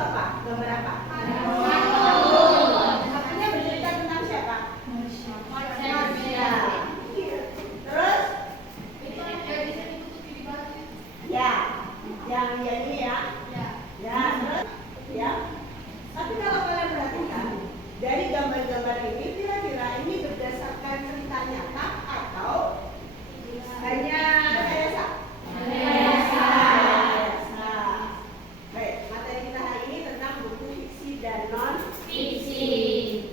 apa? Gambar apa? Artinya bercerita tentang siapa? Manusia. Terus? Ya, yang ini ya. Ya, terus? Ya. Tapi kalau kalian perhatikan dari gambar-gambar ini, kira-kira ini berdasarkan cerita nyata atau hanya rekayasa? Rekayasa. Baik, materi kita hari ini tentang buku fiksi dan non fiksi.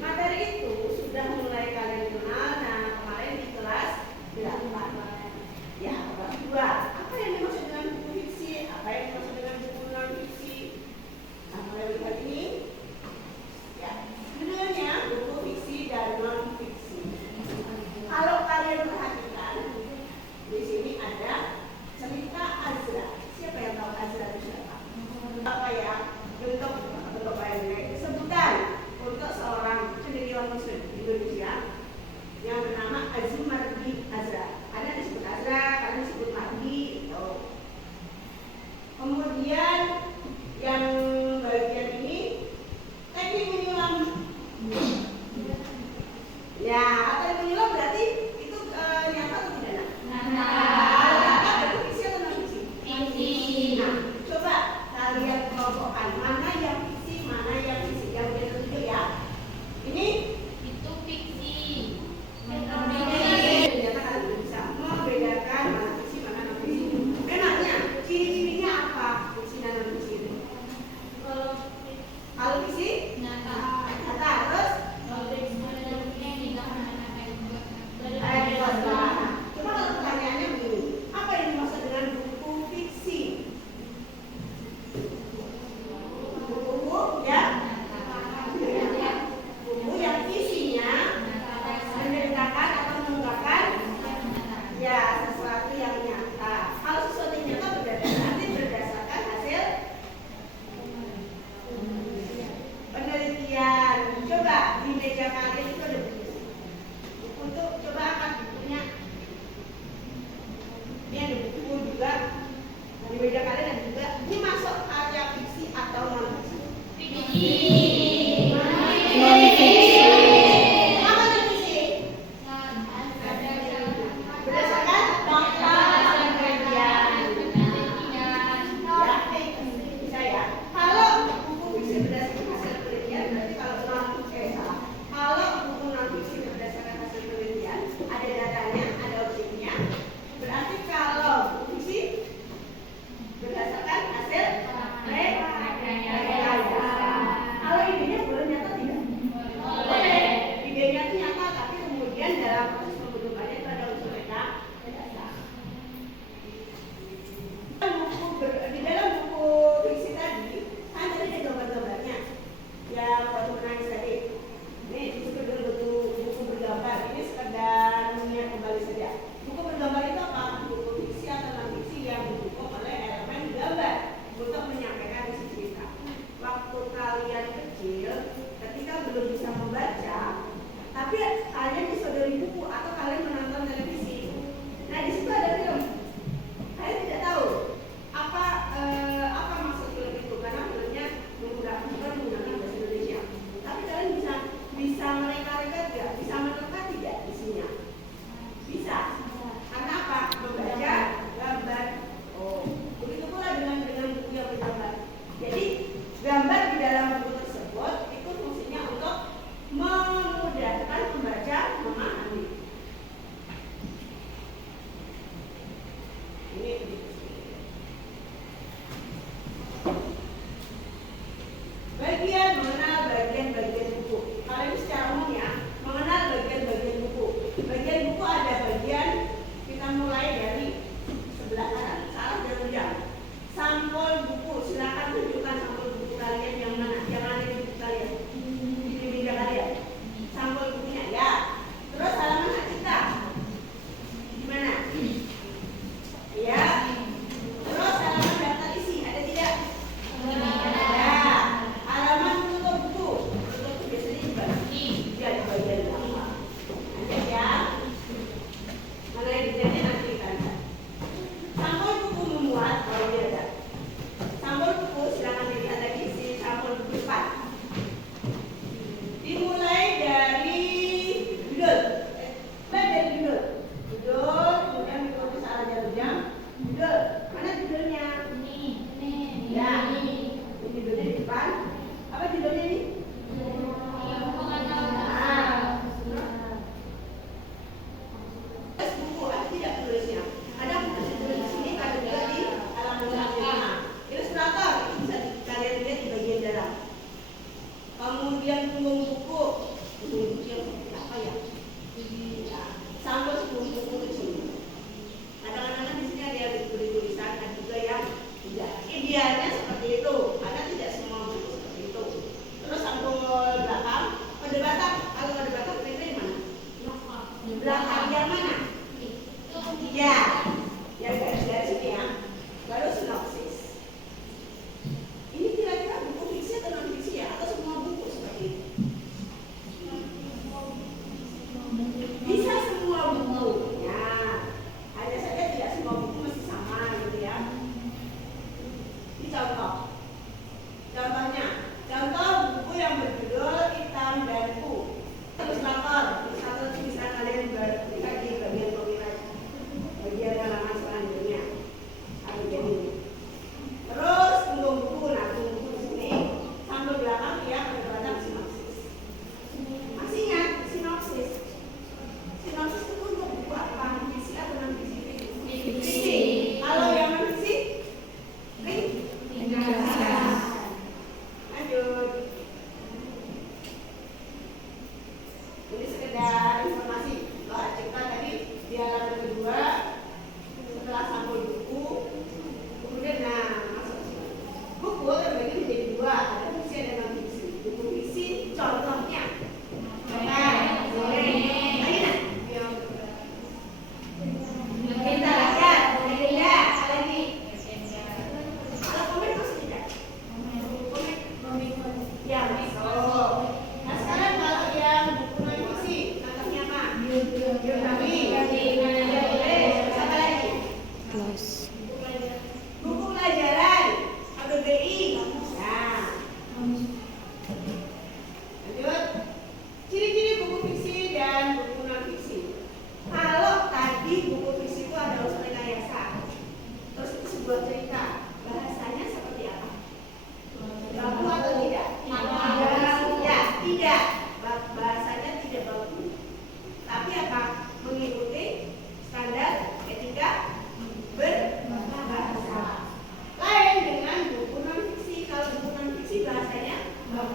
Materi itu sudah mulai kalian kenal. Nah, kemarin di kelas 8. Ya, kelas 2. Apa yang dimaksud dengan buku fiksi? Apa yang dimaksud dengan buku non fiksi? Nah, mulai minggu ini ya, judulnya buku fiksi dan non fiksi. Kalau kalian perhatikan, di sini ada cerita Azra. Siapa yang tahu Azra itu siapa? Apa ya? Bentuk lainnya sebutan untuk seorang cendekiawan Muslim di Indonesia yang bernama Azumardi Azra. Ada disebut Azra, kadang disebut Mardi. Kemudian yang bagian ini teknik menyulam. Ya, teknik menyulam berarti itu nyata atau tidak? Nyata. Nyata berarti fiksi atau non fiksi? Fiksi. Nah, coba kalian kelompokkan mana yang fiksi, mana yang fiksi. Yang udah tertunjuk ya. Ini Itu fiksi. ternyata kalian sudah bisa membedakan mana fiksi, mana non fiksi. Memangnya ciri-cirinya apa fiksi dan non fiksi itu? Kalau fiksi Nyata. nyata, terus coba kalau pertanyaannya begini, apa yang dimaksud dengan buku fiksi? Buku ya, buku yang isinya menceritakan atau mengungkapkan ya sesuatu yang nyata. Kalau sesuatu yang nyata berarti berdasarkan hasil penelitian. Coba di meja kalian itu ada buku. Untuk coba angkat bukunya. Ini ada buku juga. Di meja kalian ada juga. Ini masuk karya fiksi atau non fiksi? Fiksi. Non fiksi. Apa non fiksi? Berdasarkan fakta dan penelitian. Ya, bisa ya. Kalau buku fiksi berdasarkan hasil penelitian, berarti kalau buku non fiksi berdasarkan hasil penelitian, ada datanya, ada objeknya. Berarti kalau buku fiksi berdasarkan hasil rekayasa. Kalau idenya boleh nyata tidak? Boleh. Idenya itu nyata, tapi kemudian dalam proses pembentukannya itu ada unsur rekayasa. Di dalam buku fiksi tadi, kan tadi ada gambar-gambarnya yang waktu menangis tadi. Ini disebut dulu buku bergambar. Ini sekedar mengingat kembali saja. Buku bergambar itu apa? Buku fiksi atau non fiksi yang didukung oleh elemen gambar untuk menyampaikan isi cerita. Waktu kalian kecil, ketika belum bisa membaca, tapi kalian disodori buku atau kalian menonton televisi. Nah, di situ ada film. Kalian tidak tahu apa maksud film itu karena filmnya bukan menggunakan bahasa Indonesia. Tapi kalian bisa mereka-reka tidak, bisa menerka tidak isinya? Bisa. Karena apa? Membaca gambar. Oh, begitu pula dengan buku yang bergambar. Jadi gambar di dalam buku tersebut itu fungsinya untuk memudahkan pembaca memahami. Ini bagian mengenal bagian-bagian buku. Kalau ini secara umum ya, mengenal bagian-bagian buku. Bagian buku ada bagian, kita mulai dari sebelah kanan, salah dan ujung. Sampul buku, silakan tunjukkan sampul buku kalian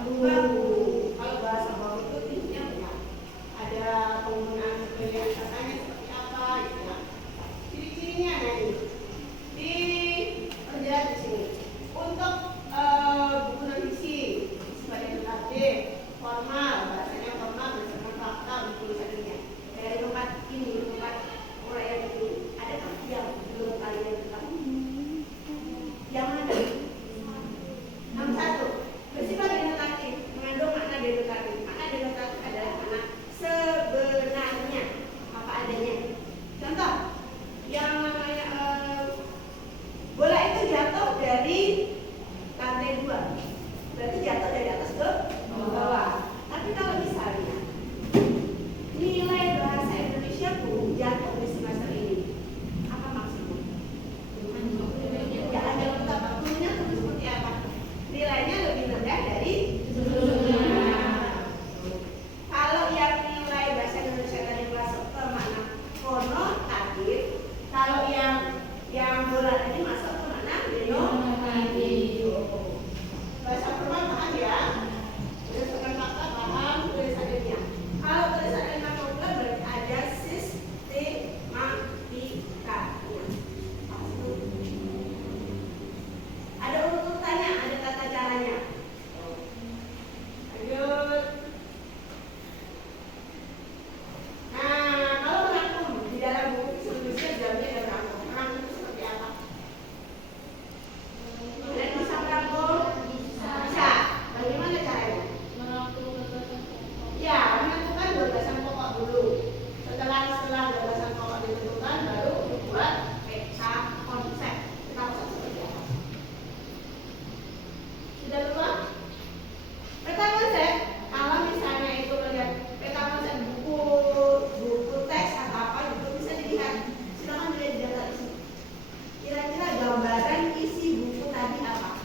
baku. Kalau bahasa baku itu intinya banyak. Ada penggunaan pilihan katanya seperti apa gitu ya. Ciri-cirinya ada di perjelas di sini. Untuk buku non fiksi sebagai notatif formal, bahasanya formal berdasarkan fakta untuk tulisannya. Dari tempat ini, tempat mulai yang ini, ada yang belum kalian ketahui? Yang mana? Nomor 1, bersifat denotatif, mengandung makna denotatif. Makna denotatif adalah makna sebenarnya, apa adanya. Contoh, yang namanya bola itu jatuh dari lantai 2, berarti jatuh dari atas ke bawah. Tapi kalau misalnya nilai bahasa Indonesia pun jatuh di semester ini, apa maksudnya? Ya ada betapa gurunya tulis seperti apa? Nilainya lebih rendah dari sebelumnya. Kalau yang nilai bahasa Indonesia tadi masuk ke makna konotatif, kalau yang bola tadi masuk ke makna denotatif. Bahasa formal paham ya? Berdasarkan fakta paham tulisannya. Kalau tulisannya makna berarti ada sistematikanya. Ada urutannya, ada tata caranya. Lanjut. Nah, kalau merangkum di dalam buku Indonesia jamnya ada merangkum. Merangkum itu seperti apa? Kalian bisa merangkum? Bisa. Bagaimana caranya? Ya, menentukan gagasan pokok dulu. Setelah gagasan pokok ditentukan, baru dibuat peta konsep. Peta konsep seperti apa? Sudah lupa? Peta konsep, kalau misalnya itu melihat peta konsep buku teks atau apa itu bisa dilihat. Silakan dilihat di data isi. Kira-kira gambaran isi buku tadi apa?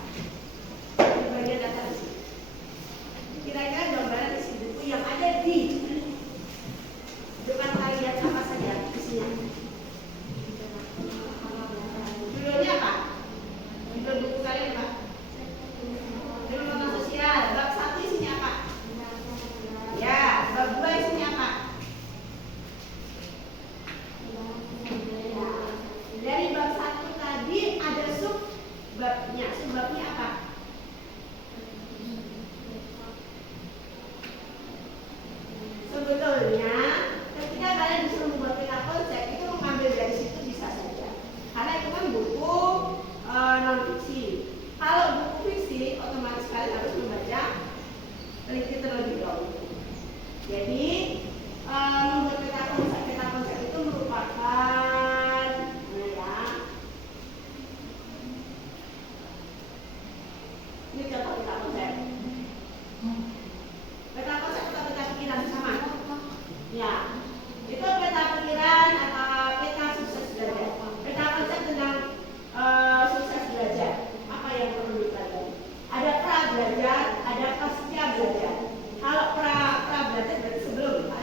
Di bagian data isi. Kira-kira gambaran isi buku yang ada di depan kalian apa saja isinya? Judulnya apa? Judul buku kalian apa? Ilmu sosial. Bab 1 isinya apa? Ya, bab 2 isinya apa? Dari bab 1 tadi ada subbabnya. Subbabnya apa? Sebetulnya ketika kalian disuruh membuat peta konsep itu mengambil dari situ bisa saja. Karena itu kan buku non fiksi. Kalau buku fiksi otomatis kalian harus membaca teliti terlebih dahulu. Jadi membuat peta konsep itu merupakan ini contoh peta konsep. Peta konsep atau peta pikiran sama? Ya, itu peta pikiran atau peta sukses belajar. Peta konsep tentang sukses belajar. Apa yang perlu dipelajari? Ada pra belajar, ada pasca belajar. Kalau pra belajar berarti sebelum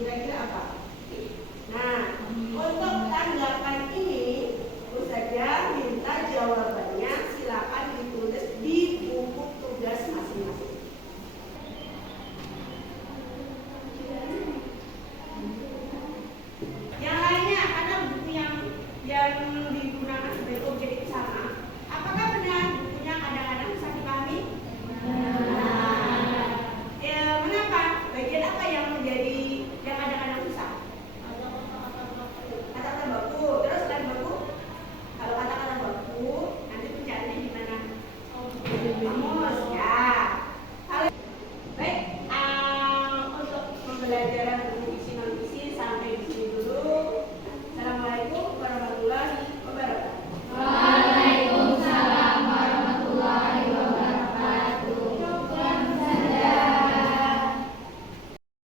Kira-kira apa? Nah, untuk tanggapan ini, Ustazah minta jawaban